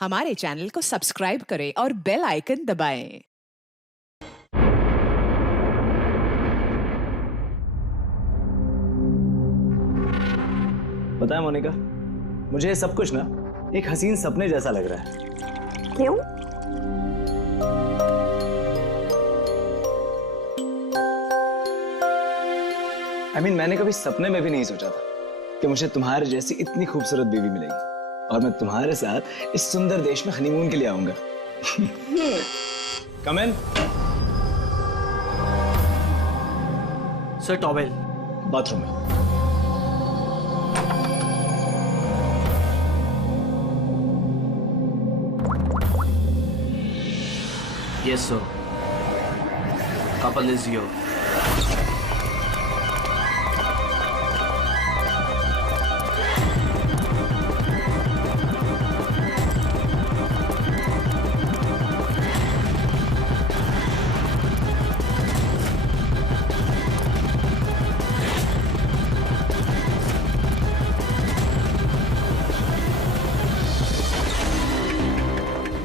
हमारे चैनल को सब्सक्राइब करें और बेल आइकन दबाएं। पता है मोनिका, मुझे ये सब कुछ ना एक हसीन सपने जैसा लग रहा है। क्यों? मैंने कभी सपने में भी नहीं सोचा था कि मुझे तुम्हारे जैसी इतनी खूबसूरत बीवी मिलेगी और मैं तुम्हारे साथ इस सुंदर देश में हनीमून के लिए आऊंगा। कम इन। सर टॉवेल बाथरूम में। Yes sir, couple is your.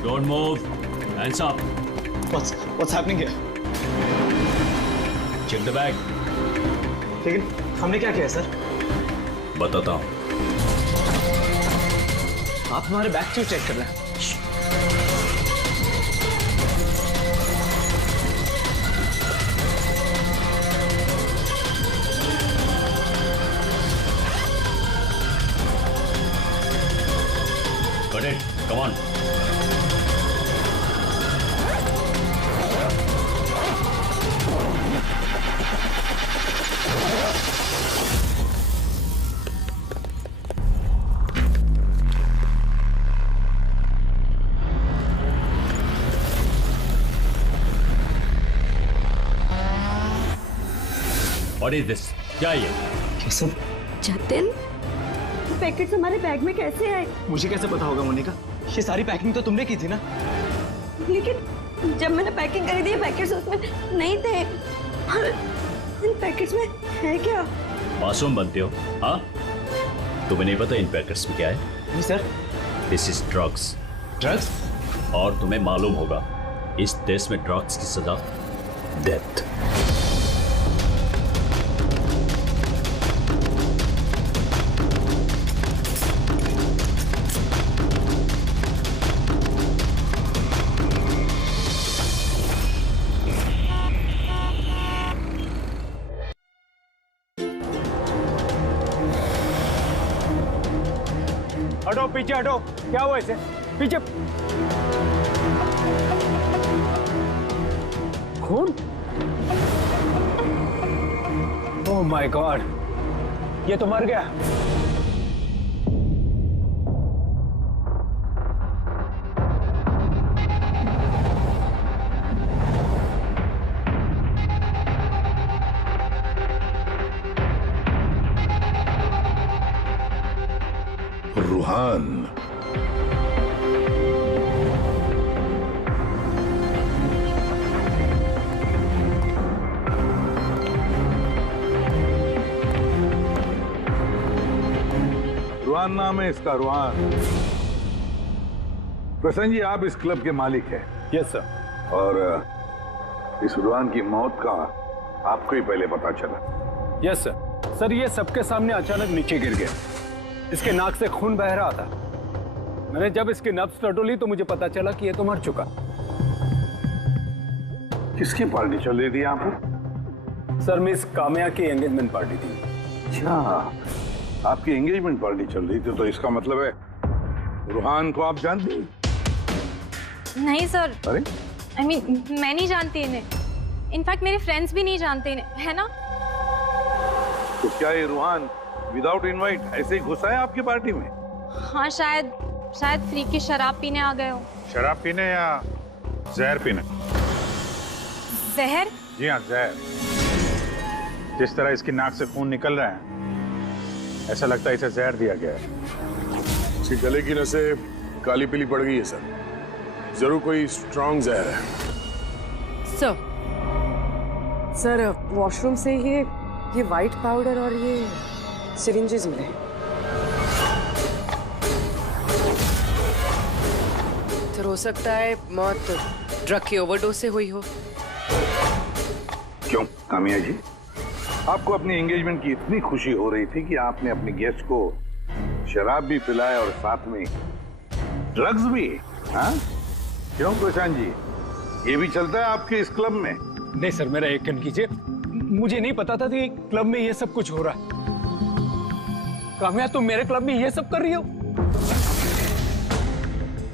Don't move. Hands up. What's happening here? Check the bag. लेकिन हमने क्या किया सर? बताता हूँ। आप हमारे बैग क्यों चेक कर रहे हैं? Got it. Come on. What is this? क्या ये? ये सब जतिन, पैकेट्स हमारे बैग में कैसे आए? मुझे कैसे पता होगा मोनिका? ये सारी पैकिंग तो तुमने की थी ना? लेकिन जब मैंने पैकिंग करी थी पैकेट्स उसमें नहीं थे। और इन पैकेट्स में है क्या? मासूम बनते हो, हाँ? तुम्हें नहीं पता इन पैकेट्स में क्या है? नहीं sir. This is drugs. Drugs? और तुम्हें मालूम होगा, इस देश में ड्रग्स की सजा डेथ। हटो पीछे हटो। क्या हुआ इसे? पीछे। खून? ओह माय गॉड, ये तो मर गया। रूहान, रुहान नाम है इसका, रुहान। प्रसन्न जी, आप इस क्लब के मालिक हैं। Yes sir. और इस रुहान की मौत का आपको ही पहले पता चला? Yes sir. सर ये सबके सामने अचानक नीचे गिर गया। इसके नाक से खून बह रहा था। मैंने जब इसकी नब्ज टटोली तो मुझे पता चला कि ये तो मर चुका। किसकी पार्टी चल रही थी यहाँ पर? सर मिस काम्या की एंगेजमेंट पार्टी थी। अच्छा, आपकी एंगेजमेंट पार्टी चल रही थी, तो इसका मतलब है रुहान को आप जानती हैं? नहीं सर। अरे मैं नहीं जानती इन्हें। इनफैक्ट मेरे फ्रेंड्स भी नहीं जानते इन्हें, है ना? तो क्या ये रुहान विदाउट इनवाइट ऐसे ही घुसा है आपकी पार्टी में? हाँ, शायद फ्री की शराब पीने आ गए हो। शराब पीने या जहर पीने? जहर? जी हाँ, जहर। जिस तरह इसकी नाक से खून निकल रहा है, ऐसा लगता है इसे जहर दिया गया है। इसके गले की नसें काली पीली पड़ गई है सर। जरूर कोई स्ट्रॉन्ग जहर है। सर वॉशरूम से ये वाइट पाउडर और ये सिरिंजेस मिले। हो सकता है मौत ड्रग की ओवरडोज से हुई हो। क्यों कामिया जी, आपको अपनी एंगेजमेंट की इतनी खुशी हो रही थी कि आपने अपने गेस्ट को शराब भी पिलाया और साथ में ड्रग्स भी? हाँ क्यों प्रशांत जी, ये भी चलता है आपके इस क्लब में? नहीं सर, मेरा यकीन कीजिए, मुझे नहीं पता था कि क्लब में ये सब कुछ हो रहा है। कामया, तुम मेरे क्लब में ये सब कर रही हो?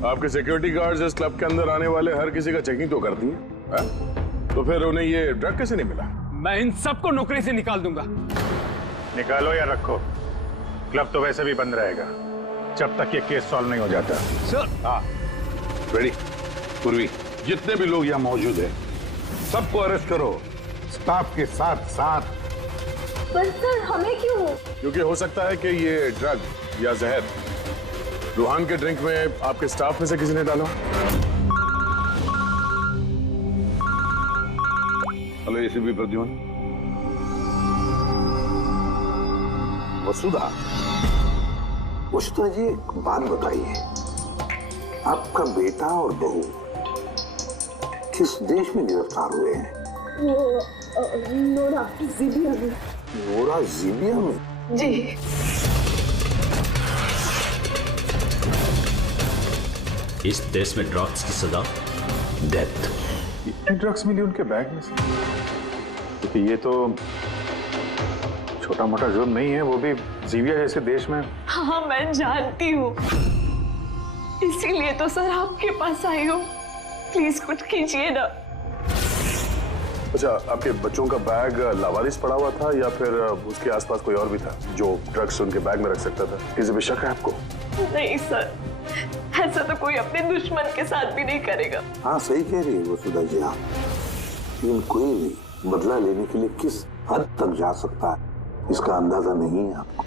आपके सिक्योरिटी गार्ड्स इस क्लब के अंदर आने वाले हर किसी का चेकिंग तो करती हैं, तो फिर उन्हें ये ड्रग कैसे नहीं मिला? मैं इन सबको नौकरी से निकाल दूंगा। निकालो या रखो, क्लब तो वैसे भी बंद रहेगा जब तक ये केस सॉल्व नहीं हो जाता। सर। हाँ रेडी। पूर्वी, जितने भी लोग यहाँ मौजूद हैं सबको अरेस्ट करो, स्टाफ के साथ साथ। पर सर हमें क्यों? क्योंकि हो सकता है कि ये ड्रग या जहर रूहान के ड्रिंक में आपके स्टाफ में से किसी ने डाला। Hello ACP Pradyuman. वसुधा, वसुधा जी एक बात बताइए, आपका बेटा और बहू किस देश में गिरफ्तार हुए हैं? नोरा जीबिया में। नोरा जीबिया में? जी। इस देश में ड्रग्स की सजा डेथ। ड्रग्स मिली उनके बैग में से, क्योंकि ये तो छोटा मोटा जुर्म नहीं है, वो भी जीविया जैसे देश में। हाँ मैं जानती हूँ, इसीलिए तो सर आपके पास आई हूँ। प्लीज कुछ कीजिए ना। अच्छा, आपके बच्चों का बैग लावारिस पड़ा हुआ था या फिर उसके आसपास कोई और भी था जो ड्रग्स उनके बैग में रख सकता था? किसी पे शक है आपको? नहीं सर, ऐसा तो कोई अपने दुश्मन के साथ भी नहीं करेगा। हाँ सही कह रही है वसुधा जी आप, लेकिन कोई भी बदला लेने के लिए किस हद तक जा सकता है इसका अंदाजा नहीं है आपको।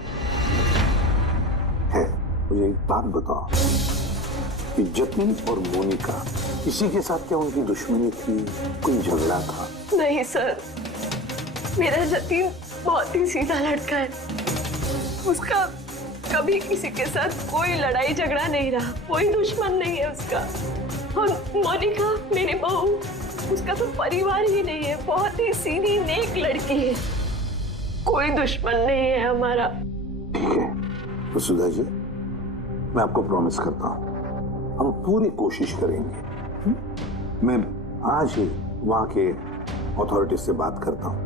है, मुझे एक बात बताओ कि जतिन और मोनिका, किसी के साथ क्या उनकी दुश्मनी थी, कोई झगड़ा था? नहीं सर, मेरा जतिन बहुत ही सीधा लड़का है। उसका कभी किसी के साथ कोई लड़ाई झगड़ा नहीं रहा, कोई दुश्मन नहीं है उसका। और मोनिका मेरी बहू, उसका तो परिवार ही नहीं है, बहुत ही सीधी नेक लड़की है, कोई दुश्मन नहीं है हमारा। ठीक है वसुधा जी, मैं आपको प्रॉमिस करता हूँ हम पूरी कोशिश करेंगे। मैं आज ही वहां के अथॉरिटी से बात करता हूँ,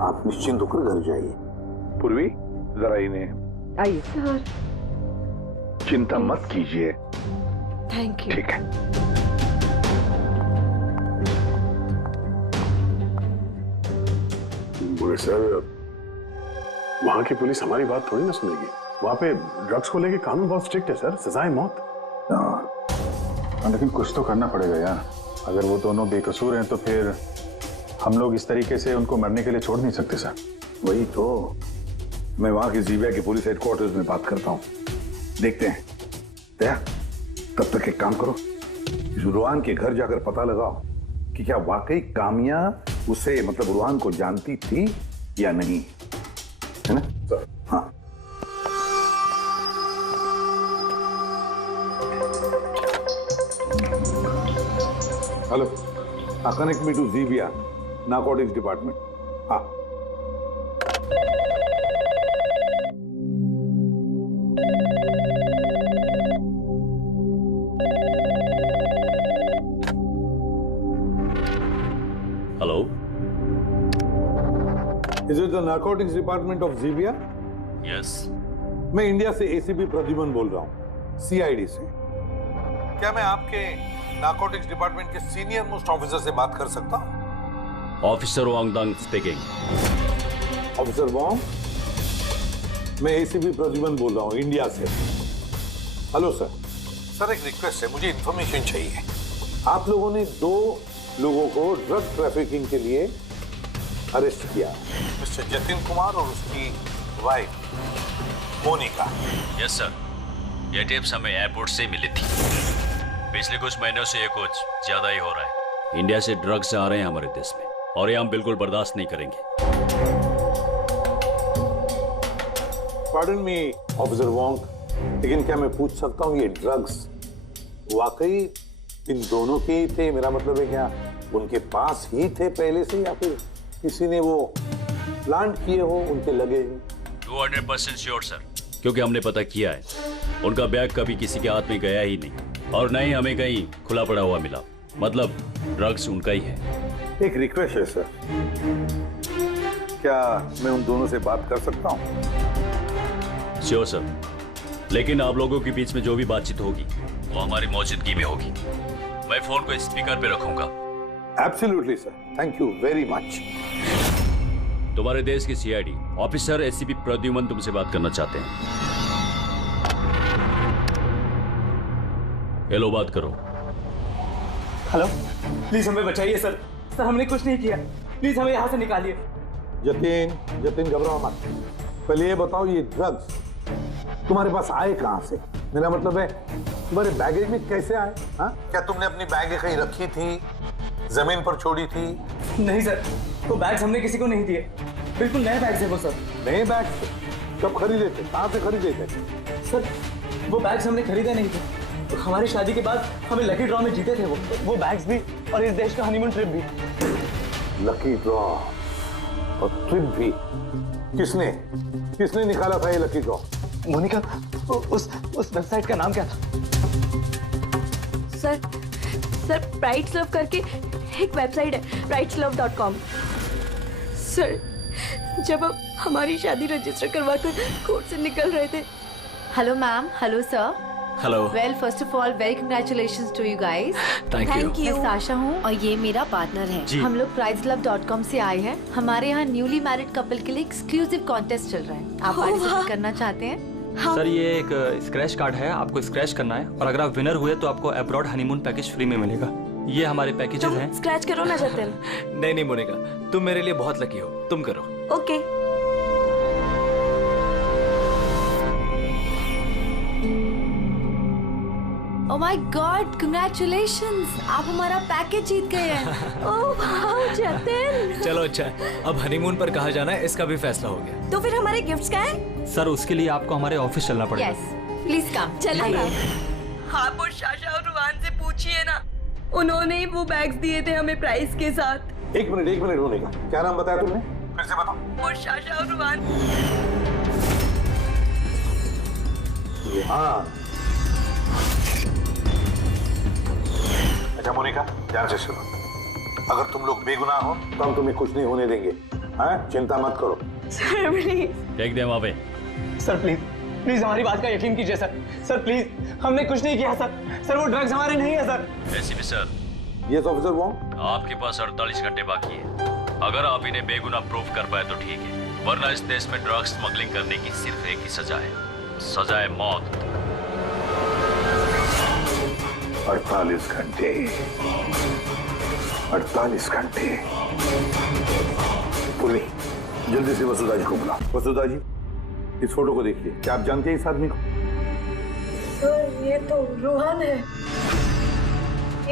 आप निश्चिंत होकर घर जाइए। पूर्वी जरा इन्हें आइए। चिंता मत कीजिए। Thank you. ठीक है। बोले सर, वहां की पुलिस हमारी बात थोड़ी ना सुनेगी। वहां पे ड्रग्स को लेके कानून बहुत स्ट्रिक्ट है सर, सजाए मौत। लेकिन कुछ तो करना पड़ेगा यार, अगर वो दोनों बेकसूर हैं तो फिर हम लोग इस तरीके से उनको मरने के लिए छोड़ नहीं सकते सर। वही तो, मैं वहां की जीबिया के पुलिस हेडक्वार्टर्स में बात करता हूँ, देखते हैं। दया, तब तक एक काम करो, रूहान के घर जाकर पता लगाओ कि क्या वाकई कामिया उसे मतलब रूहान को जानती थी या नहीं, है ना सर? हाँ। Hello, connect me to Zibia narcotics department. हाँ। Hello, Is it the narcotics department of Zibia? Yes. मैं इंडिया से एसीपी प्रद्युम्न बोल रहा हूँ, सीआईडी से। क्या मैं आपके नारकोटिक्स डिपार्टमेंट के सीनियर मोस्ट ऑफिसर से बात कर सकता हूँ? Officer Wangdang speaking. Officer Wong, मैं एसीपी प्रद्युम्न बोल रहा हूँ इंडिया से। Hello sir. सर एक रिक्वेस्ट है, मुझे इंफॉर्मेशन चाहिए। आप लोगों ने 2 लोगों को ड्रग ट्रैफिकिंग के लिए अरेस्ट किया, मिस्टर जतिन कुमार और उसकी वाइफ मोनिका। यस सर, ये टिप्स हमें एयरपोर्ट से मिली थी। पिछले कुछ महीनों से ये कुछ ज्यादा ही हो रहा है। इंडिया से ड्रग्स आ रहे हैं हमारे देश में और ये हम बिल्कुल बर्दाश्त नहीं करेंगे। पार्डन मी ऑफिसर वॉन्ग, लेकिन क्या मैं पूछ सकता हूँ ये ड्रग्स वाकई इन दोनों के ही थे? मेरा मतलब है क्या उनके पास ही थे पहले से, या फिर किसी ने वो प्लांट किए हो उनके लगेज में? 200% श्योर सर, क्योंकि हमने पता किया है उनका बैग कभी किसी के हाथ में गया ही नहीं और न ही हमें कहीं खुला पड़ा हुआ मिला। मतलब ड्रग्स उनका ही है। एक रिक्वेस्ट है सर, क्या मैं उन दोनों से बात कर सकता हूँ? श्योर सर, लेकिन आप लोगों के बीच में जो भी बातचीत होगी वो हमारी मौजूदगी में होगी। मैं फोन को स्पीकर पे रखूंगा। Absolutely sir, thank you very much. तुम्हारे देश की सीआईडी ऑफिसर एसीपी प्रद्युमन तुमसे बात करना चाहते हैं। हेलो, बात करो। हेलो, प्लीज हमें बचाइए सर। सर हमने कुछ नहीं किया, प्लीज हमें यहाँ से निकालिए। जतिन घबराओ मत। पहले ये बताओ, ये ड्रग्स तुम्हारे पास आए कहाँ से? मेरा मतलब है तुम्हारे बैगेज में कैसे आए? हाँ, क्या तुमने अपनी बैग कहीं रखी थी, जमीन पर छोड़ी थी? नहीं सर, वो बैग्स हमने किसी को नहीं दिए। बिल्कुल नए बैग्स है वो सर। नए बैग? कब खरीदे थे? कहाँ से खरीदे थे? सर वो बैग्स हमने खरीदे नहीं थे। तो हमारी शादी के बाद हमें लकी ड्रॉ में जीते थे वो बैग्स भी, और इस देश का हनीमून ट्रिप भी। लकी ड्रॉ और ट्रिप भी? किसने निकाला था ये लकी ड्रॉ? मोनिका, उस वेबसाइट का नाम क्या था? सर प्राइड्स लव करके एक वेबसाइट है, prideslove.com। सर जब हम हमारी शादी रजिस्टर करवाकर कोर्ट से निकल रहे थे। Hello ma'am. Hello sir. Hello. Well first of all very congratulations to you guys. Thank you. मैं साशा हूँ और ये मेरा पार्टनर है। हम लोग prideslove.com से आए हैं। हमारे यहाँ न्यूली मैरिड कपल के लिए एक्सक्लूसिव कॉन्टेस्ट चल रहा है। आप पार्टिसिपेट करना चाहते हैं? सर ये एक स्क्रैच कार्ड है, आपको स्क्रैच करना है और अगर आप विनर हुए तो आपको अब्रॉड हनीमून पैकेज फ्री में मिलेगा। ये हमारे पैकेजेस हैं। स्क्रैच करो ना जतिन। नहीं मोनिका, तुम मेरे लिए बहुत लकी हो, तुम करो। Okay. Oh my God, congratulations, आप हमारा पैकेज जीत गए हैं। Oh wow Jatin. चलो अच्छा, अब हनीमून पर कहाँ जाना है इसका भी फैसला हो गया। तो फिर हमारे गिफ्ट्स क्या है? सर उसके लिए आपको हमारे ऑफिस चलना पड़ेगा। Yes, please come. चलिए। आप और शाशा और रुहान से पूछिए ना, उन्होंने ही वो बैग्स दिए थे हमें प्राइस के साथ। एक मिनट होने का, क्या नाम बताया तुमने? फिर से बताओ। और शाशा और रुहान। हाँ। अच्छा मोनिका, ध्यान से सुनो, अगर तुम लोग बेगुनाह हो तो हम तुम्हें कुछ नहीं होने देंगे। हाँ, चिंता मत करो। Sir please. देख दे वहाँ पे। सर प्लीज हमारी बात का यकीन कीजिए सर प्लीज, हमने कुछ नहीं किया सर वो ड्रग्स हमारे नहीं है sir. ACP sir. Yes officer, वो आपके पास 48 घंटे बाकी है। अगर आप इन्हें बेगुनाह प्रूव कर पाए तो ठीक है, वरना इस देश में ड्रग्स स्मगलिंग करने की सिर्फ एक ही सजा है, सजा है मौत। 48 घंटे। 48 घंटे। पूर्वी, जल्दी से वसुधा जी को बुला। वसुधा जी, इस फोटो को देखिए, क्या आप जानते हैं इस आदमी को? सर ये तो रुहान है,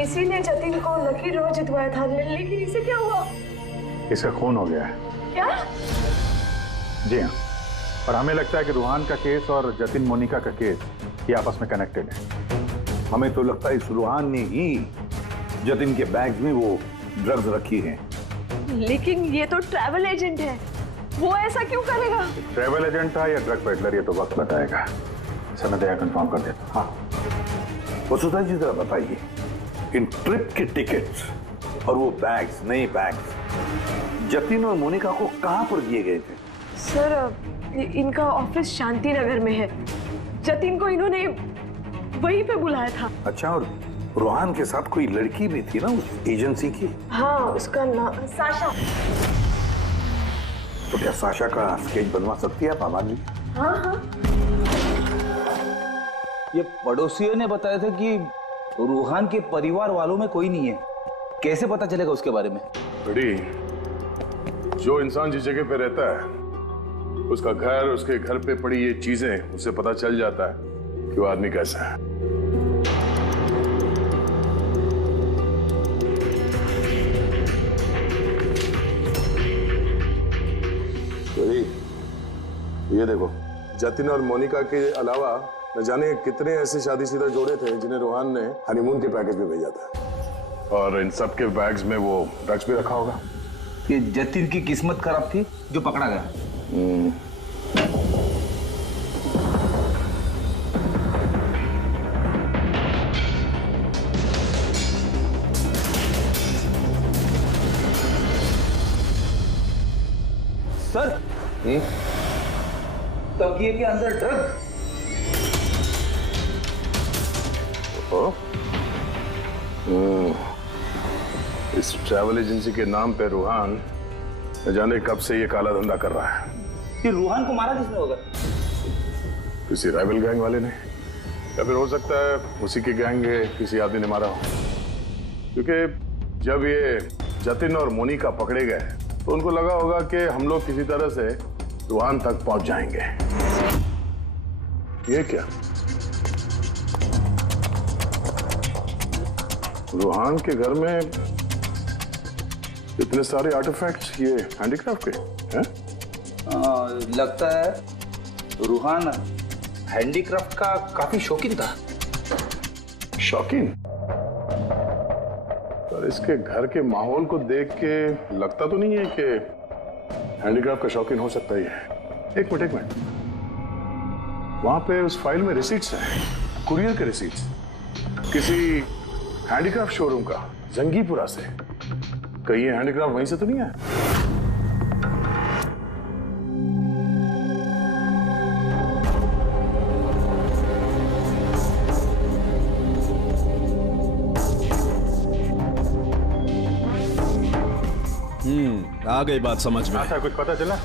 इसी ने जतिन को लकी ड्रॉ जितवाया था, लेकिन इसे क्या हुआ? इसका खून हो गया है। क्या? जी हाँ, और हमें लगता है कि रूहान का केस और जतिन मोनिका का केस ये आपस में कनेक्टेड है। हमें तो लगता है इस रूहान ने ही जतिन के बैग में वो ड्रग्स रखी हैं। लेकिन ये तो ट्रैवल एजेंट है, वो ऐसा क्यों करेगा? ट्रैवल एजेंट था या ड्रग पेडलर, ये तो वक्त बताएगा। सर मैं दया कंफर्म कर देता हूँ। हाँ वसुधा जी, जरा बताइए, इन ट्रिप के टिकट्स और वो बैग्स, नए बैग्स जतिन और मोनिका को कहाँ पर दिए गए थे? सर इनका ऑफिस शांति नगर में है, जतिन को इन्होंने वहीं पे बुलाया था। अच्छा, और रूहान के साथ कोई लड़की भी थी ना उस एजेंसी की? हाँ, उसका नाम साशा। तो क्या साशा का स्केच बनवा सकती है आप हमारे लिए? हाँ। ये पड़ोसियों ने बताया था कि रूहान के परिवार वालों में कोई नहीं है, कैसे पता चलेगा उसके बारे में? बड़ी, जो इंसान जिस जगह पे रहता है उसका घर, उसके घर पे पड़ी ये चीजें, उससे पता चल जाता है कि वो आदमी कैसा है। ये देखो, जतिन और मोनिका के अलावा न जाने कितने ऐसे शादीशुदा जोड़े थे जिन्हें रूहान ने हनीमून के पैकेज में भेजा था, और इन सब के बैग्स में वो ड्रग्स भी रखा होगा। ये जतिन की किस्मत खराब थी जो पकड़ा गया। सर, तकिए के अंदर ड्रग। इस ट्रैवल एजेंसी के नाम पे रूहान न जाने कब से ये काला धंधा कर रहा है। ये रूहान को मारा किसने होगा? किसी राइवल गैंग वाले ने, या फिर हो सकता है उसी के गैंग के किसी आदमी ने मारा हो। क्योंकि जब ये जतिन और मोनिका पकड़े गए तो उनको लगा होगा कि हम लोग किसी तरह से रूहान तक पहुंच जाएंगे। ये क्या? रूहान के घर में इतने सारे आर्टिफैक्ट्स, ये हैंडीक्राफ्ट के हैं? लगता है रूहान हैंडीक्राफ्ट का काफी शौकीन था। शौकीन? पर इसके घर के माहौल को देख के लगता तो नहीं है कि हैंडीक्राफ्ट का शौकीन हो सकता ही है। एक मिनट, वहां पे उस फाइल में रिसीट्स हैं, कुरियर के रिसीट्स, किसी हैंडीक्राफ्ट शोरूम का, जंगीपुरा से। कहीं ये हैंडीक्राफ्ट वहीं से तो नहीं है? आ गई बात समझ में। अच्छा, कुछ पता चला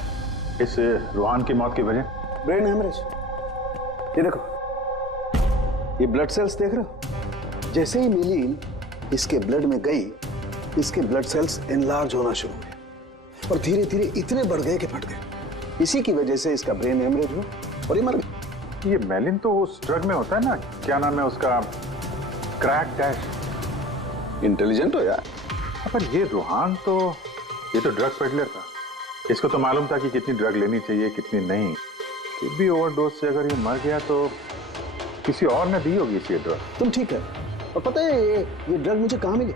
इस रूहान की मौत की वजह? Brain haemorrhage. ये देखो, ये ब्लड सेल्स देख रहे हो? जैसे ही मिलीन इसके ब्लड में गई, इसके ब्लड सेल्स एनलार्ज होना शुरू हुए और धीरे धीरे इतने बढ़ गए कि फट गए। इसी की वजह से इसका ब्रेन हेमरेज हुआ और ये मर गया। ये मेलिन तो उस ड्रग में होता है ना, क्या नाम है उसका, क्रैक डैश। इंटेलिजेंट हो यार। पर ये रूहान तो, ये तो ड्रग पेडलर था। इसको तो मालूम था कि कितनी ड्रग लेनी चाहिए, कितनी नहीं। फिर भी ओवरडोज से अगर ये मर गया तो किसी और ने दी होगी इसे ड्रग। तुम ठीक है। और पता है ये ड्रग मुझे कहाँ मिली?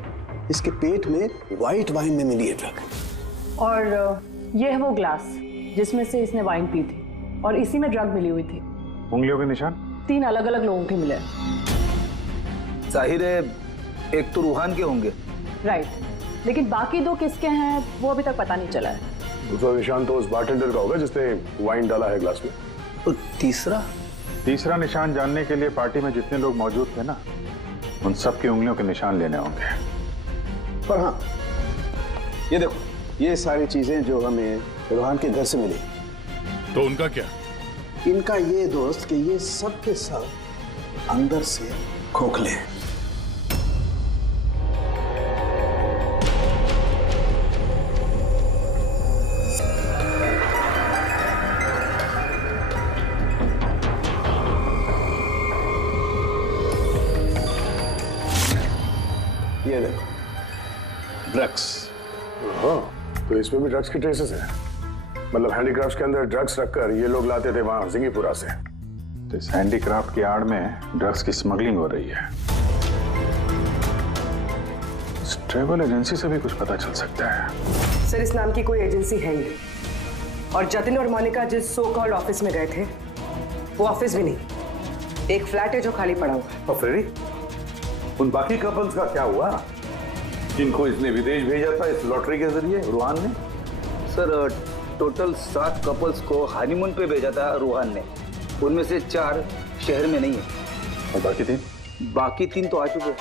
इसके पेट में व्हाइट वाइन में मिली है ड्रग। और ये है वो ग्लास जिसमें से इसने वाइन पी थी और इसी में ड्रग मिली हुई थी। उंगलियों के निशान 3 अलग अलग लोगों के मिले। जाहिर है एक तो रूहान के होंगे। राइट, लेकिन बाकी 2 किसके हैं वो अभी तक पता नहीं चला है। दूसरा निशान तो उस बारटेंडर का होगा जिसने वाइन डाला है ग्लास में। और तीसरा निशान जानने के लिए पार्टी में जितने लोग मौजूद थे ना, उन सब की उंगलियों के निशान लेने होंगे। पर हाँ, ये देखो, ये सारी चीजें जो हमें रूहान के घर से मिली, तो उनका क्या? इनका ये दोस्त कि ये सब के सब अंदर से खोखले हैं। ये देखो, ड्रग्स। हाँ, तो इसमें भी ड्रग्स के ट्रेसेस हैं। मतलब हैंडीक्राफ्ट के अंदर ड्रग्स रखकर ये लोग लाते थे वहां जिंगीपुरा से। तो इस हैंडीक्राफ्ट की आड़ में ड्रग्स की स्मगलिंग हो रही है। इस ट्रैवल एजेंसी से भी कुछ पता चल सकता है। सर, इस नाम की कोई एजेंसी है ही, और जतिन और मोनिका जिस सो कॉल्ड ऑफिस में गए थे वो ऑफिस भी नहीं, एक फ्लैट है जो खाली पड़ा हुआ है। और फ्रेडी, उन बाकी कपल्स का क्या हुआ जिनको इसने विदेश भेजा था इस लॉटरी के जरिए रूहान ने? सर, टोटल 7 कपल्स को हनीमून पे भेजा था रूहान ने। उनमें से 4 शहर में नहीं है। और बाकी 3? बाकी 3 तो आ चुके हैं।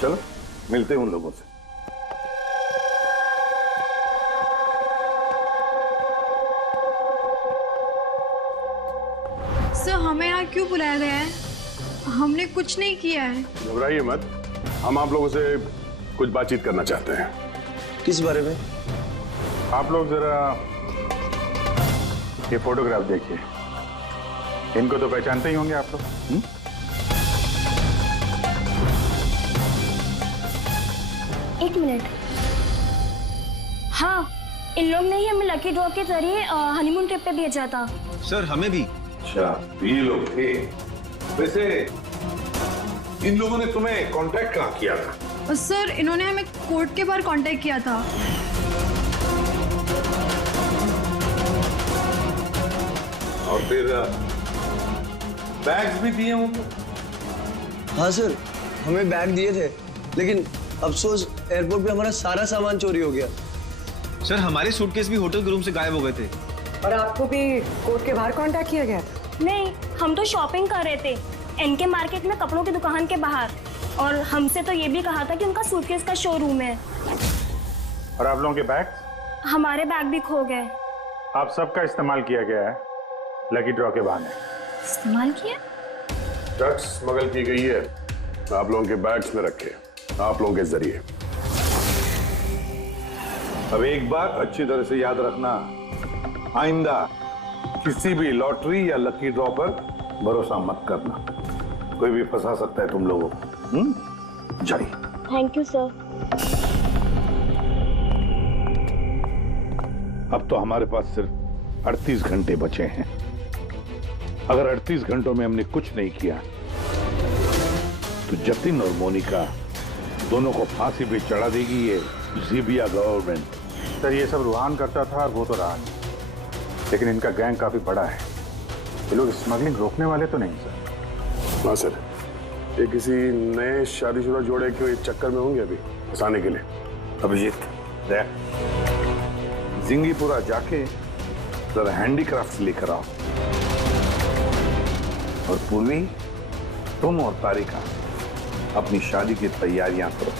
चलो मिलते हैं उन लोगों से। सर, हमें यहाँ क्यों बुलाया गया है? हमने कुछ नहीं किया है। घबराइए मत, हम आप लोगों से कुछ बातचीत करना चाहते हैं। किस बारे में? आप लोग जरा ये फोटोग्राफ देखिए। इनको तो पहचानते ही होंगे आप लोग। एक मिनट। हाँ, इन लोग ने ही हमें लकी ड्रॉ के जरिए हनीमून ट्रिप पे भेजा था। सर, हमें भी। अच्छा, ये लोग थे। वैसे इन लोगों ने तुम्हें कांटेक्ट कहाँ किया था? सर इन्होंने हमें कोर्ट के बाहर कांटेक्ट किया था। और फिर बैग्स भी दिए उनको? हाँ सर, हमें बैग दिए थे, लेकिन अफसोस एयरपोर्ट पे हमारा सारा सामान चोरी हो गया। सर हमारे सूटकेस भी होटल के रूम से गायब हो गए थे। और आपको भी कोर्ट के बाहर कांटेक्ट किया गया था? नहीं, हम तो शॉपिंग कर रहे थे एनके मार्केट में, कपड़ों की दुकान के बाहर। और हमसे तो ये भी कहा था कि उनका सूटकेस का शोरूम है। और आप लोगों के बैग? हमारे बैग भी खो गए। आप सबका इस्तेमाल किया गया है लकी ड्रॉ के बहाने। इस्तेमाल किया? ड्रग्स स्मगल की गई है, आप लोगों के बैग्स में रखे, आप लोगों के जरिए। अब एक बात अच्छी तरह से याद रखना, आइंदा किसी भी लॉटरी या लकी ड्रॉ पर भरोसा मत करना, कोई भी फंसा सकता है तुम लोगों को। जाइए। Thank you sir. अब तो हमारे पास सिर्फ 38 घंटे बचे हैं। अगर 38 घंटों में हमने कुछ नहीं किया तो जतिन और मोनिका दोनों को फांसी पे चढ़ा देगी ये ज़ीबिया गवर्नमेंट। सर ये सब रूहान करता था और वो तो रहा नहीं, लेकिन इनका गैंग काफी बड़ा है। ये लोग स्मगलिंग रोकने वाले तो नहीं सर? हाँ सर, ये किसी नए शादीशुदा जोड़े के चक्कर में होंगे अभी फंसाने के लिए। अभिजीत जिंगीपुरा जाके जरा हैंडीक्राफ्ट लेकर आओ, और पूर्वी तुम और तारिका अपनी शादी की तैयारियां करो।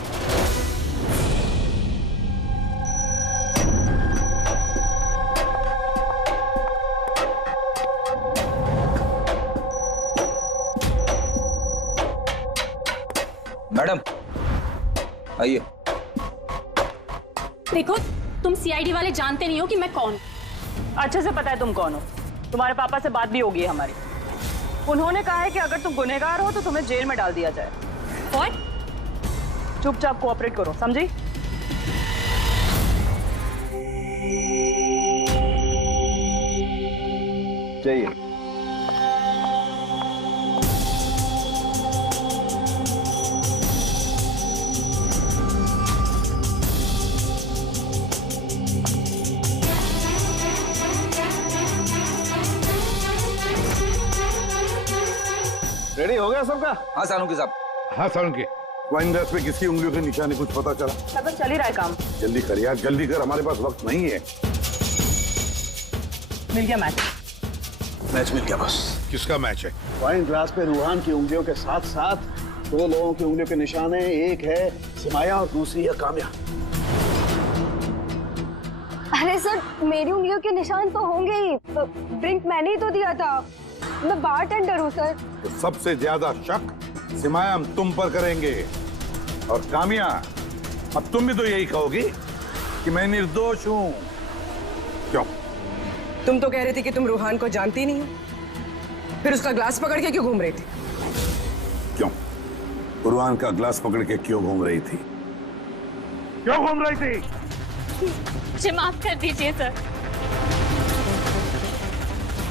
मैडम आइए। देखो तुम सीआईडी वाले जानते नहीं हो कि मैं कौन हूँ। अच्छे से पता है तुम कौन हो। तुम्हारे पापा से बात भी होगी हमारी। उन्होंने कहा है कि अगर तुम गुनहगार हो तो तुम्हें जेल में डाल दिया जाए। और चुपचाप कोऑपरेट करो, समझी? चाहिए। रेडी हो गया सबका? हाँ सालुंकी साहब। हाँ सालुंकी, वाइन ग्लास पे किसकी उंगलियों के निशान कुछ पता चला? सब चल ही रहा है काम। जल्दी कर यार, जल्दी कर, हमारे पास वक्त नहीं है। मिल गया मैच। मैच मिल गया बस। किसका मैच है? वाइन ग्लास पे रूहान की उंगलियों के साथ साथ दो लोगों की उंगलियों के निशान है। एक है सिमाया और दूसरी है काम्या। अरे सर, मेरी उंगलियों के निशान तो होंगे ही। ड्रिंक मैंने ही तो दिया था, मैं बारटेंडर हूँ सर। तो सबसे ज्यादा शक सिमाया हम तुम पर करेंगे, और कामिया अब तुम भी तो यही कहोगी कि मैं निर्दोष हूँ। क्यों? तुम तो कह रहे थे कि तुम रूहान को जानती नहीं हो, फिर उसका ग्लास पकड़ के क्यों घूम रही थी? क्यों? रूहान का ग्लास पकड़ के क्यों घूम रही थी? क्यों घूम रही थी? मुझे माफ कर दीजिए सर,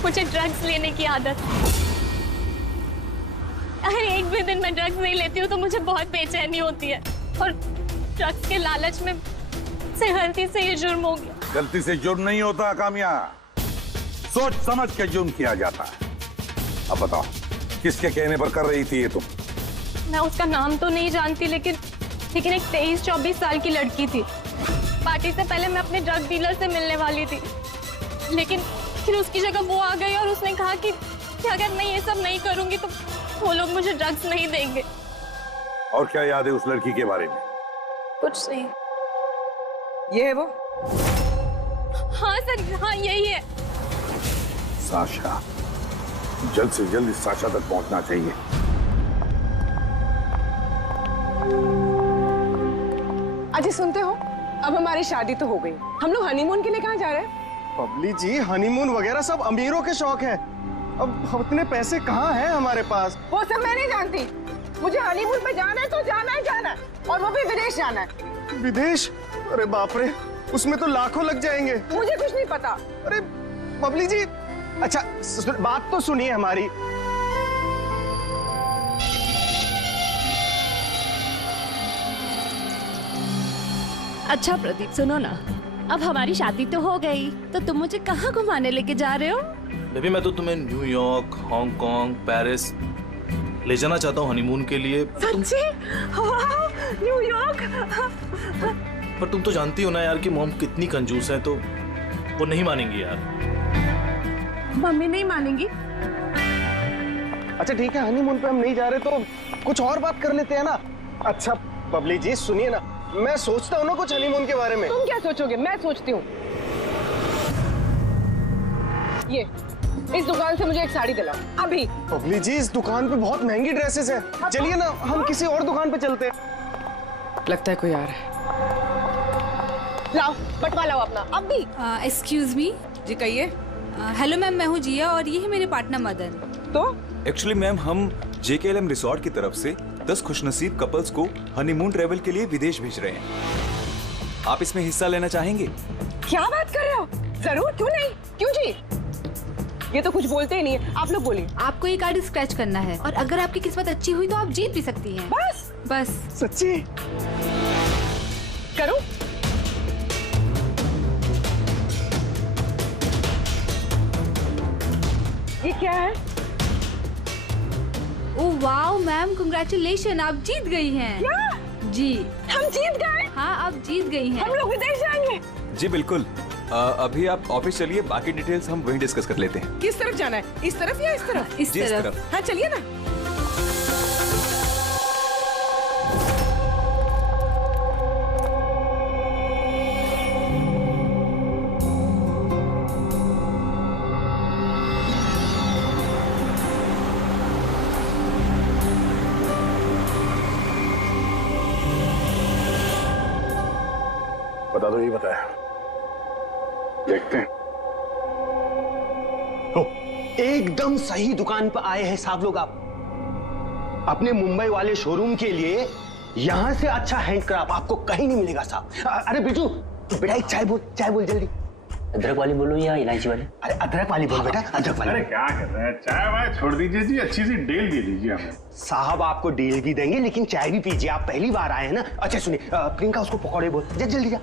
मुझे ड्रग्स लेने की आदत। अगर एक भी दिन मैं ड्रग्स नहीं लेती हूँ तो मुझे बहुत बेचैनी होती है, और ड्रग्स के लालच में से गलती से ये जुर्म हो गया। गलती से जुर्म नहीं होता कामिया, सोच समझ के जुर्म किया जाता है। अब बताओ, किसके कहने पर कर रही थी ये तुम? मैं उसका नाम तो नहीं जानती, लेकिन एक 23-24 साल की लड़की थी। पार्टी से पहले मैं अपने ड्रग डीलर से मिलने वाली थी, लेकिन फिर उसकी जगह वो आ गई और उसने कहा कि अगर मैं ये सब नहीं करूंगी तो वो लोग मुझे ड्रग्स नहीं देंगे। और क्या याद है उस लड़की के बारे में? कुछ नहीं। ये है वो? हाँ सर, हाँ यही है। साशा, जल्द से जल्द इस साशा तक पहुंचना चाहिए। अजी सुनते हो, अब हमारी शादी तो हो गई, हम लोग हनीमून के लिए कहाँ जा रहे हैं? बबली जी, हनीमून वगैरह सब अमीरों के शौक है। अब उतने पैसे कहाँ हैं हमारे पास? वो सब मैं नहीं जानती, मुझे हनीमून पे जाना है तो जाना है, जाना है, और वो भी विदेश जाना है। विदेश? अरे बाप रे, उसमें तो लाखों लग जाएंगे। मुझे कुछ नहीं पता। अरे बबली जी, अच्छा बात तो सुनिए हमारी। अच्छा प्रदीप सुनो ना, अब हमारी शादी तो हो गई, तो तुम मुझे कहाँ घुमाने लेके जा रहे हो? बेबी मैं तो तुम्हें न्यूयॉर्क, हांगकांग, पेरिस ले जाना चाहता हूँ हनीमून के लिए। सच्ची? वाह, न्यूयॉर्क। पर तुम तो जानती हो ना यार कि मॉम कितनी कंजूस है, तो वो नहीं मानेंगी यार। मम्मी नहीं मानेंगी? अच्छा ठीक है, हनीमून पे हम नहीं जा रहे तो कुछ और बात कर लेते हैं ना। अच्छा बबली जी सुनिए ना, मैं सोचता हूँ ना कुछ हनीमून के बारे में। तुम क्या सोचोगे, मैं सोचती हूँ। ये इस दुकान से मुझे एक साड़ी दिलाओ अभी। बबली जी इस दुकान पे बहुत महंगी ड्रेसेस हैं। चलिए ना हम किसी और दुकान पे चलते हैं। लगता है कोई आ रहा है। लाओ बटवा लाओ अपना अभी। Excuse me. जी कहिए। हेलो मैम, मैं हूँ जिया और ये है मेरे पार्टनर मदन। तो एक्चुअली मैम हम JKLM रिसोर्ट की तरफ से 10 खुशनसीब कपल्स को हनीमून ट्रेवल के लिए विदेश भेज रहे हैं। आप इसमें हिस्सा लेना चाहेंगे? क्या बात कर रहे हो? जरूर, क्यों नहीं, क्यों जी? ये तो कुछ बोलते ही नहीं है, आप लोग बोलिए। आपको ये कार्ड स्क्रैच करना है और अगर आपकी किस्मत अच्छी हुई तो आप जीत भी सकती हैं। बस सच्ची? करो। ये क्या है? ओह वाओ मैम, कांग्रेचुलेशन, आप जीत गई हैं। क्या? जी हम जीत गए? हाँ आप जीत गई हैं। हम लोग विदेश जाएंगे? जी बिल्कुल। अभी आप ऑफिस चलिए, बाकी डिटेल्स हम वहीं डिस्कस कर लेते हैं। किस तरफ जाना है, इस तरफ या इस तरफ? इस तरफ। हाँ चलिए ना। बता दो, ये बताया, देखते हैं। एकदम सही दुकान पर आए हैं साहब लोग। आप अपने मुंबई वाले शोरूम के लिए यहाँ से अच्छा हैंडक्राफ्ट आपको कहीं नहीं मिलेगा साहब। अरे बिजू बेटा एक चाय बोल जल्दी। अदरक वाली बोलो या इलायची वाली? अरे अदरक वाली बोल बेटा, अदरक वाली। अरे क्या कर रहे हैं, चाय वाय छोड़ दीजिए जी, अच्छी सी डील दे दीजिए हमें। साहब आपको डील भी देंगे लेकिन चाय भी पीजिए, आप पहली बार आए हैं ना। अच्छा सुनिए, प्रियंका उसको पकौड़े बोल, जल्दी जा।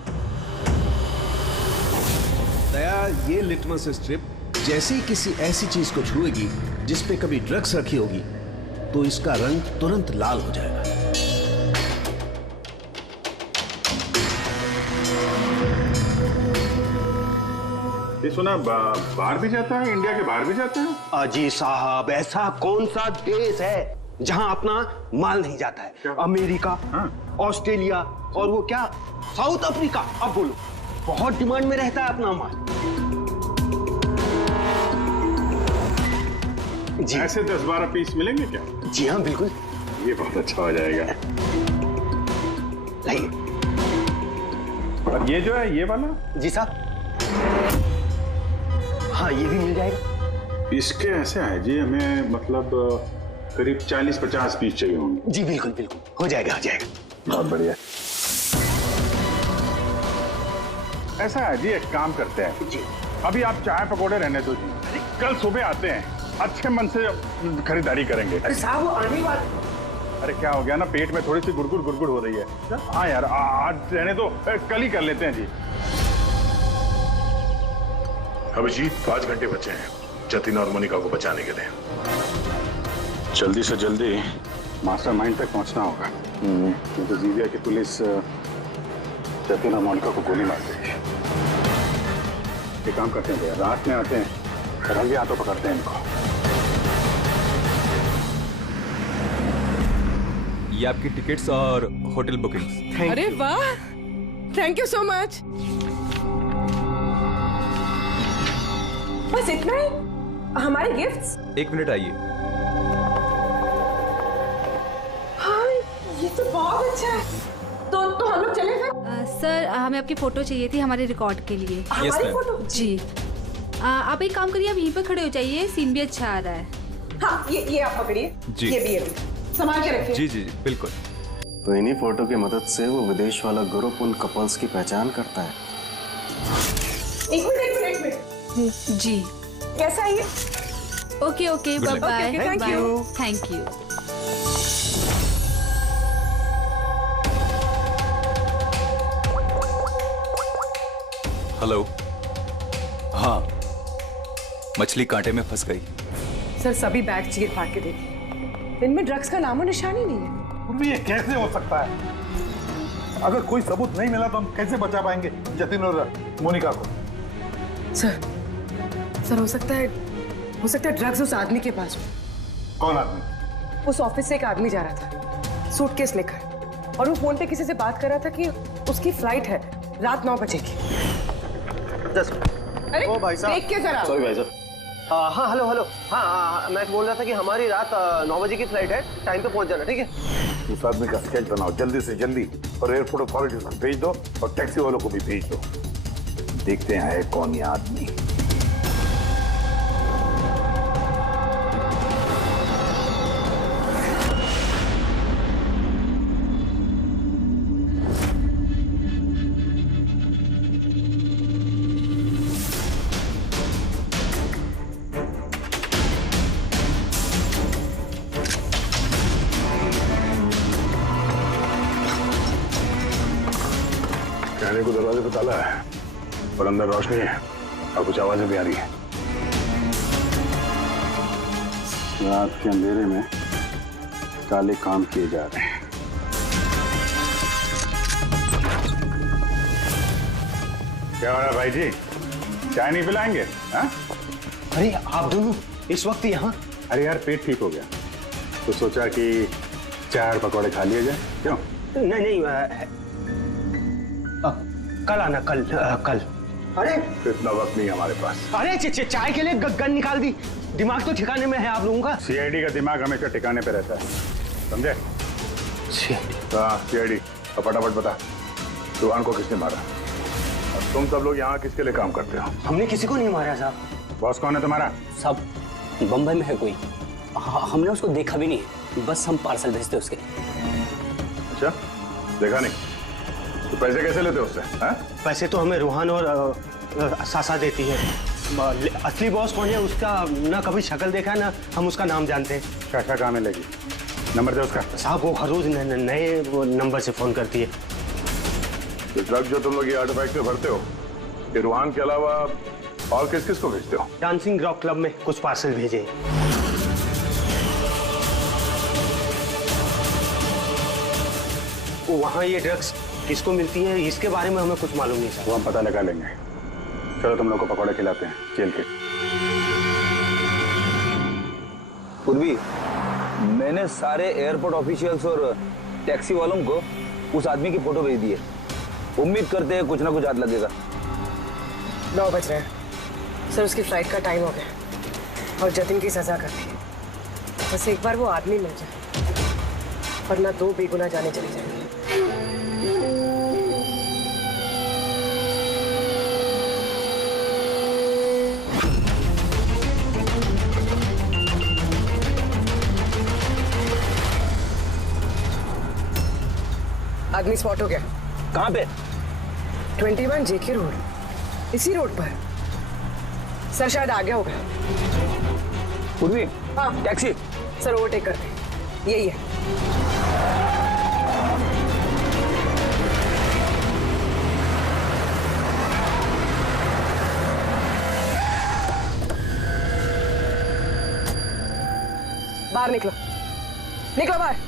दया, ये लिटमस स्ट्रिप जैसे ही किसी ऐसी चीज को छुएगी जिस पे कभी ड्रग्स रखी होगी तो इसका रंग तुरंत लाल हो जाएगा। ये सुना बाहर भी जाता है, इंडिया के बाहर भी जाता है? अजी साहब ऐसा कौन सा देश है जहां अपना माल नहीं जाता है? अमेरिका, ऑस्ट्रेलिया और वो क्या साउथ अफ्रीका। अब बोलो, बहुत डिमांड में रहता है अपना माल। जी ऐसे 10-12 पीस मिलेंगे क्या? जी हाँ बिल्कुल। ये बहुत अच्छा हो जाएगा। लाइए। और ये जो है ये वाला? जी साहब। हाँ ये भी मिल जाएगा। इसके ऐसे है जी, हमें मतलब करीब 40-50 पीस चाहिए होंगे। जी बिल्कुल बिल्कुल, हो जाएगा। बहुत बढ़िया। ऐसा है जी, एक काम करते हैं जी, अभी आप चाय पकौड़े रहने दो जी, कल सुबह आते हैं, अच्छे मन से खरीदारी करेंगे। अरे साहब वो आने वाले। अरे क्या हो गया ना, पेट में थोड़ी सी गुड़गुड़ हो रही है। हाँ यार आज रहने दो, कल ही कर लेते हैं जी। अभिजीत 5 घंटे बचे हैं जतिन और मोनिका को बचाने के लिए। जल्दी से जल्दी मास्टरमाइंड तक पहुंचना होगा, नहीं तो जीविया की पुलिस जतिन और मोनिका को गोली मार देगी। एक काम करते हैं भैया, रात में आते हैं, रंगे हाथों पकड़ते हैं इनको। ये आपकी टिकट्स और होटल बुकिंग्स। अरे वाह, थैंक यू सो मच। बस इतना ही? हमारे गिफ्ट्स? 1 मिनट आइए। हाँ ये तो बहुत अच्छा है। तो हम लोग चले फिर? सर हमें आपकी फोटो चाहिए थी हमारे रिकॉर्ड के लिए। हमारी फोटो? जी। आप एक काम करिए, आप यहीं पर खड़े हो जाइए, सीन भी अच्छा आ रहा है। हाँ ये आप पकड़िए। जी। ये भी संभाल के रखिए। जी जी बिल्कुल। तो इन्हीं फोटो की मदद से वो विदेश वाला ग्रुप उन कपल्स की पहचान करता है। एक मिनट। जी। कैसा है ये? Okay bye bye. Thank you. Hello. हाँ, मछली कांटे में फंस गई। सर सभी बैग चीर फाड़ के देखिए, इनमें ड्रग्स का नामो निशान ही नहीं है। ये कैसे हो सकता है? अगर कोई सबूत नहीं मिला तो हम कैसे बचा पाएंगे जतिन और मोनिका को? सर हो सकता है ड्रग्स उस आदमी के पास हो। कौन आदमी? उस ऑफिस से एक आदमी जा रहा था सूटकेस लेकर, और वो फोन पे किसी से बात कर रहा था कि उसकी फ्लाइट है रात 9 बजे की। अरे ओ भाई साहब, देख के जरा। सॉरी भाई साहब। हाँ हेलो। हाँ, मैं बोल रहा था कि हमारी रात 9 बजे की फ्लाइट है, टाइम पे पहुंच जाना, ठीक है? उस आदमी का स्केच बनाओ जल्दी से जल्दी, और एयरपोर्ट अथॉरिटीज को भेज दो और टैक्सी वालों को भी भेज दो। देखते हैं है कौन ये आदमी। कहने को दरवाजे पे ताला है और अंदर रोशनी है और कुछ आवाजें भी आ रही है। रात के अंधेरे में काले काम किए जा रहे हैं। क्या हो रहा है भाई जी? चाय नहीं पिलाएंगे? हाँ? अरे आप दोनों इस वक्त यहाँ? अरे यार पेट ठीक हो गया तो सोचा कि चार पकौड़े खा लिए जाए। क्यों? नहीं, कल आना, कल। अरे इतना वक्त नहीं हमारे पास। अरे चाय के लिए गन निकाल दी। दिमाग तो ठिकाने में है आप लोगों का। सीआईडी का दिमाग हमेशा ठिकाने पे रहता है, समझे? सीआईडी। और फटाफट बता, रुहान को किसने मारा? और तुम सब लोग यहाँ किसके लिए काम करते हो? हमने किसी को नहीं मारा साहब। बॉस कौन है तुम्हारा? साहब बम्बई में है कोई, हमने उसको देखा भी नहीं, बस हम पार्सल भेजते उसके। अच्छा, देखा नहीं तो पैसे कैसे लेते हो उससे? पैसे तो हमें रूहान और सासा देती है। असली बॉस कौन है उसका ना कभी शक्ल देखा है ना हम उसका नाम जानते हैं। क्या काम है? लगी नंबर दे उसका। साहब वो हर रोज नए नंबर से फोन करती है। तो ड्रग जो तुम लोग ये आर्टिफैक्ट में भरते हो, ये रूहान के अलावा और किस किस को भेजते हो? डांसिंग रॉक क्लब में कुछ पार्सल भेजे। वहाँ ये ड्रग्स किसको मिलती है इसके बारे में हमें कुछ मालूम नहीं साहब। वो हम पता लगा लेंगे। चलो तुम लोग को पकौड़े खिलाते हैं जेल के। पूर्वी, मैंने सारे एयरपोर्ट ऑफिशियल्स और टैक्सी वालों को उस आदमी की फोटो भेज दी है। उम्मीद करते हैं कुछ ना कुछ हाथ लगेगा। 9 बज रहे हैं सर, उसकी फ्लाइट का टाइम हो गया और जतिन की सजा कर दी। बस एक बार वो आदमी मिल जाए, वरना 2 बेगुनाह जाने चली जाएंगी। आदमी स्पॉट हो गया। कहाँ पे? 21 जेके रोड, इसी रोड पर। सर शायद आ गया होगा। पूर्वी, हाँ टैक्सी। सर ओवरटेक करते, यही है। बाहर निकलो, निकलो बाहर।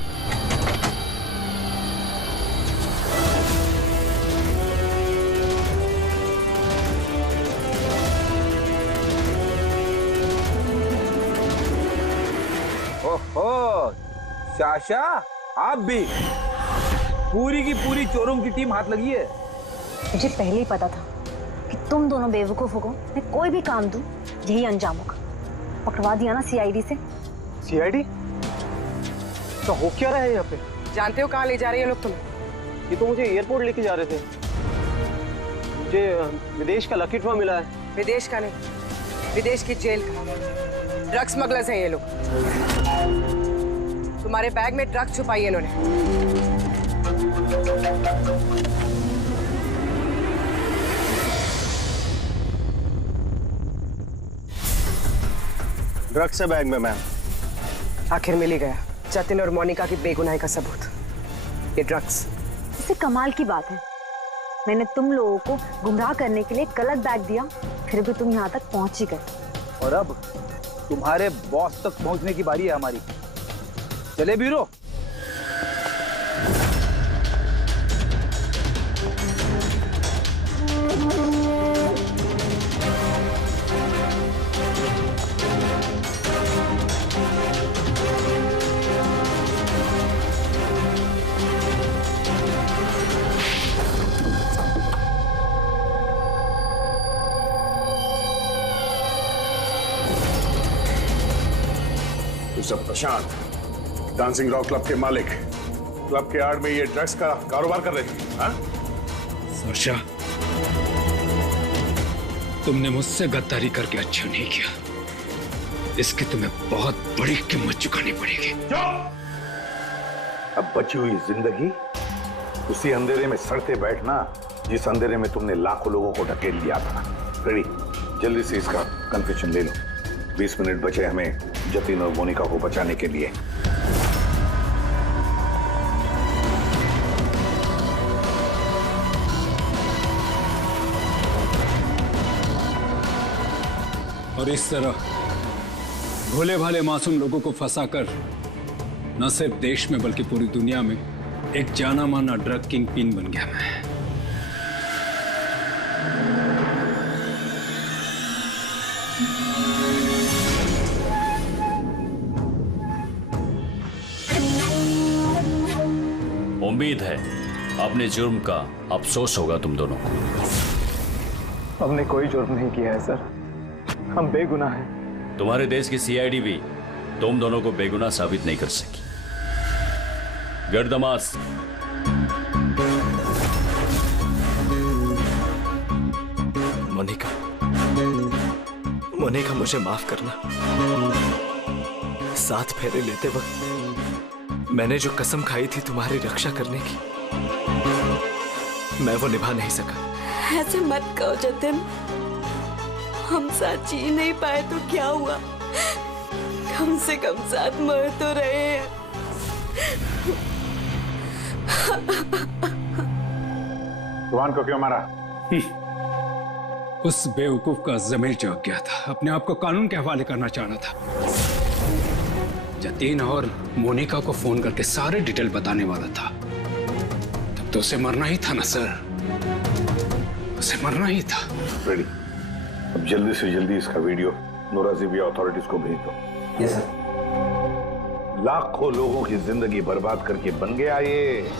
ओहो, शाशा आप भी? पूरी की पूरी चोरों की टीम हाथ लगी है। मुझे पहले ही पता था कि तुम दोनों बेवकूफों को मैं कोई भी काम दूं यही अंजाम होगा। पकड़वा दिया ना सीआईडी से। सीआईडी? तो हो क्या रहा है यहाँ पे? जानते हो कहाँ ले जा रहे हैं लोग तुम्हें? ये तो मुझे एयरपोर्ट लेके जा रहे थे। मुझे विदेश का लकी ड्रॉ मिला है। विदेश का नहीं, विदेश की जेल का। ड्रग्स स्मगलर्स हैं ये लोग। तुम्हारे बैग में ड्रग्स छुपाई है इन्होंने। ड्रग्स है बैग में मैम। आखिर मिल ही गया जतिन और मोनिका की बेगुनाही का सबूत। ये ड्रग्स। इससे कमाल की बात है मैंने तुम लोगों को गुमराह करने के लिए गलत बैग दिया, फिर भी तुम यहाँ तक पहुंच ही गए। और अब तुम्हारे बॉस तक पहुंचने की बारी है हमारी। चले ब्यूरो। सब प्रशांत, डांसिंग रॉक क्लब के मालिक, क्लब के आड़ में ये ड्रग्स का कारोबार कर रहे थे, हाँ? वर्षा, तुमने मुझसे गद्दारी करके अच्छा नहीं किया। इसकी तुम्हें बहुत बड़ी कीमत चुकानी पड़ेगी। अब बची हुई जिंदगी उसी अंधेरे में सड़ते बैठना जिस अंधेरे में तुमने लाखों लोगों को ढकेल दिया था। रेडी, जल्दी से इसका कन्फेशन ले लो। 20 मिनट बचे हमें जतिन और मोनिका को बचाने के लिए। और इस तरह भोले भाले मासूम लोगों को फंसाकर न सिर्फ देश में बल्कि पूरी दुनिया में एक जाना माना ड्रग किंग पिन बन गया मैं। उम्मीद है अपने जुर्म का अफसोस होगा तुम दोनों को। हमने कोई जुर्म नहीं किया है सर, हम बेगुनाह हैं। तुम्हारे देश की सीआईडी भी तुम दोनों को बेगुनाह साबित नहीं कर सकी। Get the mask. Monica, Monica मुझे माफ करना। 7 फेरे लेते वक्त मैंने जो कसम खाई थी तुम्हारी रक्षा करने की, मैं वो निभा नहीं सका। ऐसे मत कहो जतिन, हम साथ जी नहीं पाए तो क्या हुआ, कम से कम साथ मर तो रहे हैं। जुबान को क्यों मारा? उस बेवकूफ का ज़मीर जाग गया था, अपने आप को कानून के हवाले करना चाहना था। जतीन और मोनिका को फोन करके सारे डिटेल बताने वाला था। तब तो उसे मरना ही था ना सर, उसे मरना ही था। रेडी, अब जल्दी से जल्दी इसका वीडियो नोराजिबिया अथॉरिटीज को भेज दो। Yes sir. लाखों लोगों की जिंदगी बर्बाद करके बन गया ये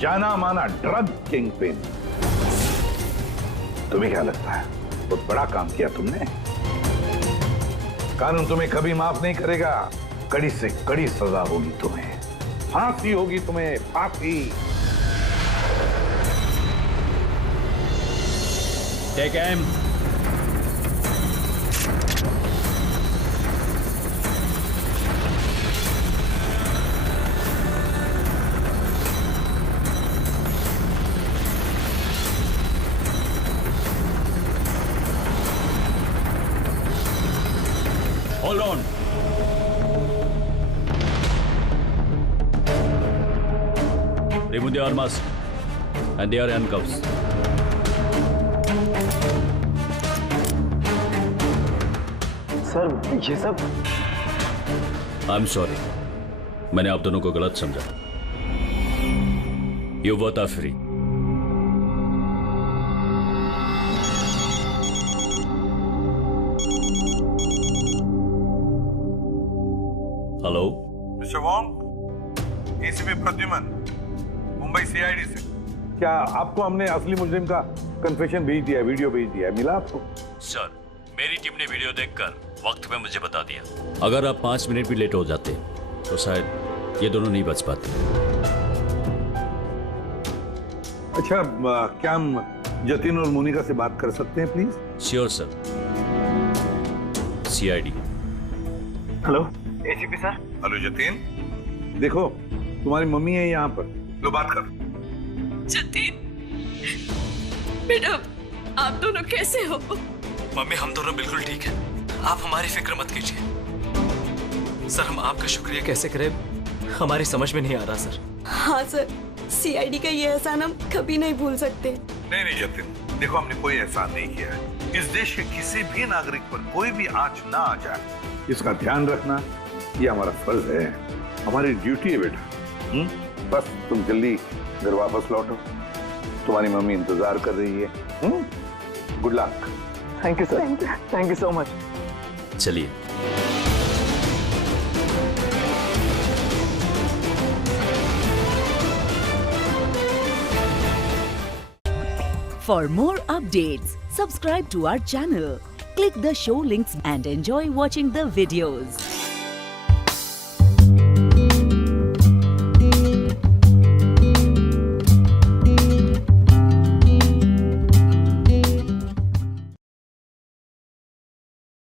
जाना माना ड्रग किंग पिन। तुम्हें क्या लगता है बहुत बड़ा काम किया तुमने? कानून तुम्हें कभी माफ नहीं करेगा। कड़ी से कड़ी सजा होगी तुम्हें, फांसी होगी तुम्हें, फांसी। Take M. Hold on. Remove the arms and they are handcuffs. Sir ये सब I'm sorry. मैंने आप दोनों को गलत समझा। You both are free. Hello mister Wong, ACP Pradyuman, Mumbai CID से। क्या आपको हमने असली मुजरिम का कन्फेशन भेज दिया, वीडियो भेज दिया, मिला आपको? सर, मेरी टीम ने वीडियो देखकर वक्त में मुझे बता दिया। अगर आप 5 मिनट भी लेट हो जाते तो शायद ये दोनों नहीं बच पाते। अच्छा, क्या हम जतिन और मोनिका से बात कर सकते हैं please? Sure sir. CID. Hello ACP sir. Hello Jatin, देखो तुम्हारी मम्मी है यहाँ पर, लो बात कर। जतिन बेटा, आप दोनों कैसे हो? मम्मी, हम दोनों बिल्कुल ठीक हैं। आप हमारी फिक्र मत कीजिए। सर, हम आपका शुक्रिया कैसे करें हमारी समझ में नहीं आ रहा सर। हाँ सर, सीआईडी का ये एहसान हम कभी नहीं भूल सकते। नहीं नहीं जतिन, देखो हमने कोई एहसान नहीं किया है। इस देश के किसी भी नागरिक पर कोई भी आंच ना आ जाए, इसका ध्यान रखना ये हमारा फर्ज है, हमारी ड्यूटी है बेटा। बस तुम जल्दी घर वापस लौटो, तुम्हारी मम्मी इंतजार कर रही है। Good luck. Thank you sir, thank you so much. चलिए। For more updates, subscribe to our channel, click the show links and enjoy watching the videos.